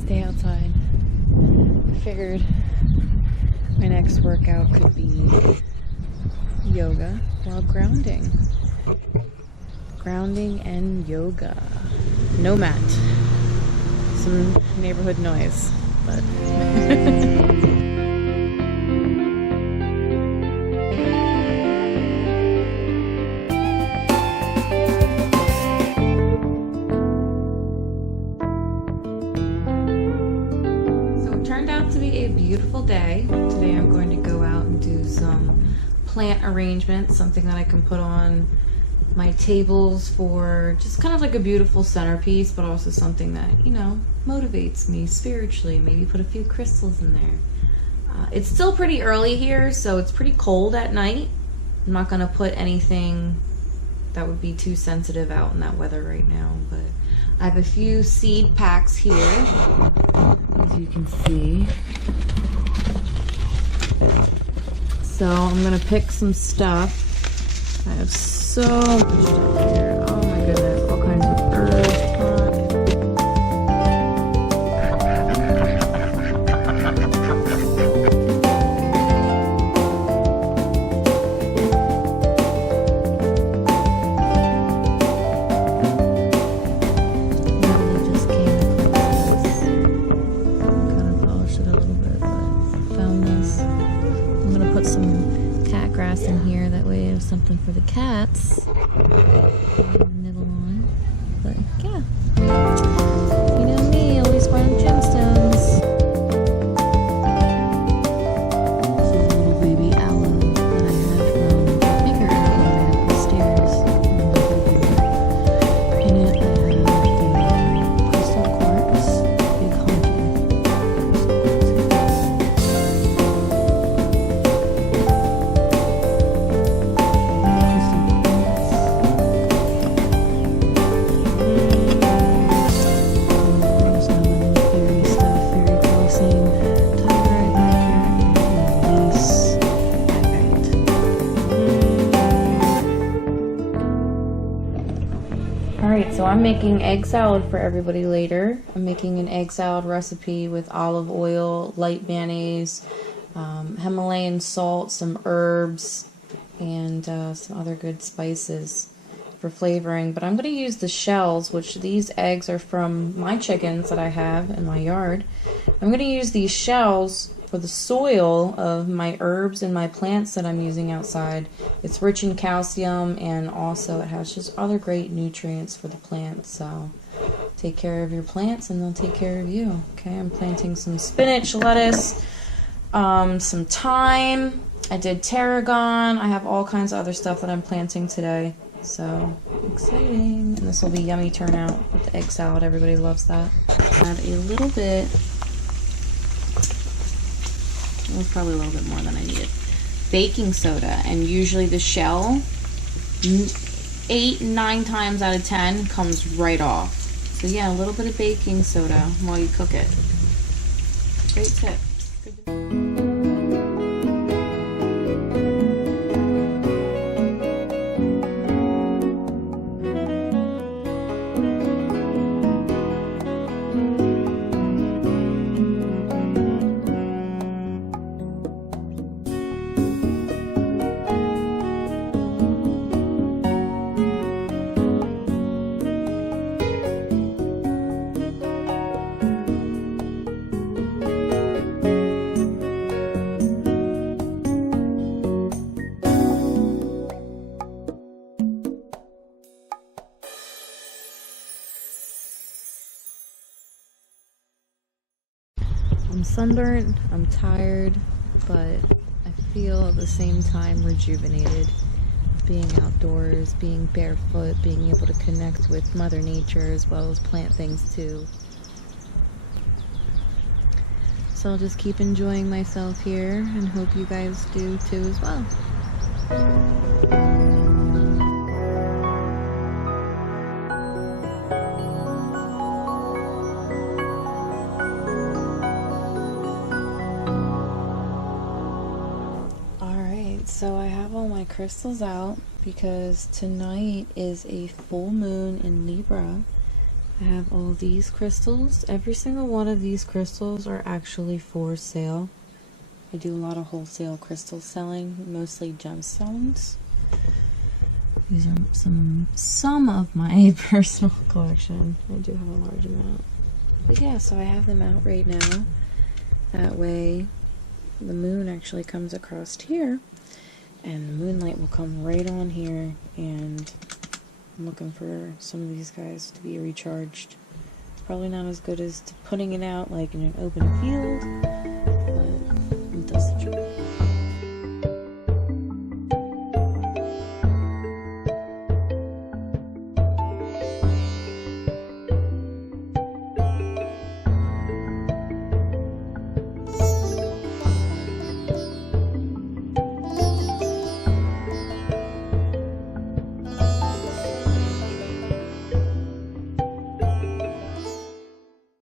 stay outside. I figured my next workout could be yoga while grounding. Grounding and yoga. No mat. Some neighborhood noise, but a beautiful day. Today I'm going to go out and do some plant arrangements, something that I can put on my tables for just kind of like a beautiful centerpiece, but also something that, you know, motivates me spiritually. Maybe put a few crystals in there. It's still pretty early here, so it's pretty cold at night. I'm not going to put anything that would be too sensitive out in that weather right now, but I have a few seed packs here, as you can see. So I'm gonna pick some stuff. I have so much stuff here. Oh my goodness, all kinds of herbs. In here, that way I have something for the cats nibble on. But yeah, you know me, always finding gemstones. This is a little baby aloe that I have from a bigger aloe that I have upstairs in my bedroom. In it I have the crystal quartz, big honky. Alright, so I'm making egg salad for everybody later. I'm making an egg salad recipe with olive oil, light mayonnaise, Himalayan salt, some herbs, and some other good spices for flavoring. But I'm going to use the shells, which these eggs are from my chickens that I have in my yard. I'm going to use these shells for the soil of my herbs and my plants that I'm using outside. It's rich in calcium, and also it has just other great nutrients for the plants. So take care of your plants and they'll take care of you. Okay, I'm planting some spinach, lettuce, some thyme. I did tarragon. I have all kinds of other stuff that I'm planting today. So exciting. And this will be yummy turnout with the egg salad. Everybody loves that. Add a little bit. It was probably a little bit more than I needed. Baking soda, and usually the shell, 8-9 times out of 10 comes right off. So yeah, a little bit of baking soda while you cook it. Great tip. I'm sunburnt, I'm tired, but I feel at the same time rejuvenated. Being outdoors, being barefoot, being able to connect with Mother Nature as well as plant things too. So I'll just keep enjoying myself here and hope you guys do too as well. So I have all my crystals out because tonight is a full moon in Libra. I have all these crystals. Every single one of these crystals are actually for sale. I do a lot of wholesale crystal selling, mostly gemstones. These are some of my personal collection. I do have a large amount. But yeah, so I have them out right now. That way the moon actually comes across here and the moonlight will come right on here, and I'm looking for some of these guys to be recharged. It's probably not as good as putting it out like in an open field,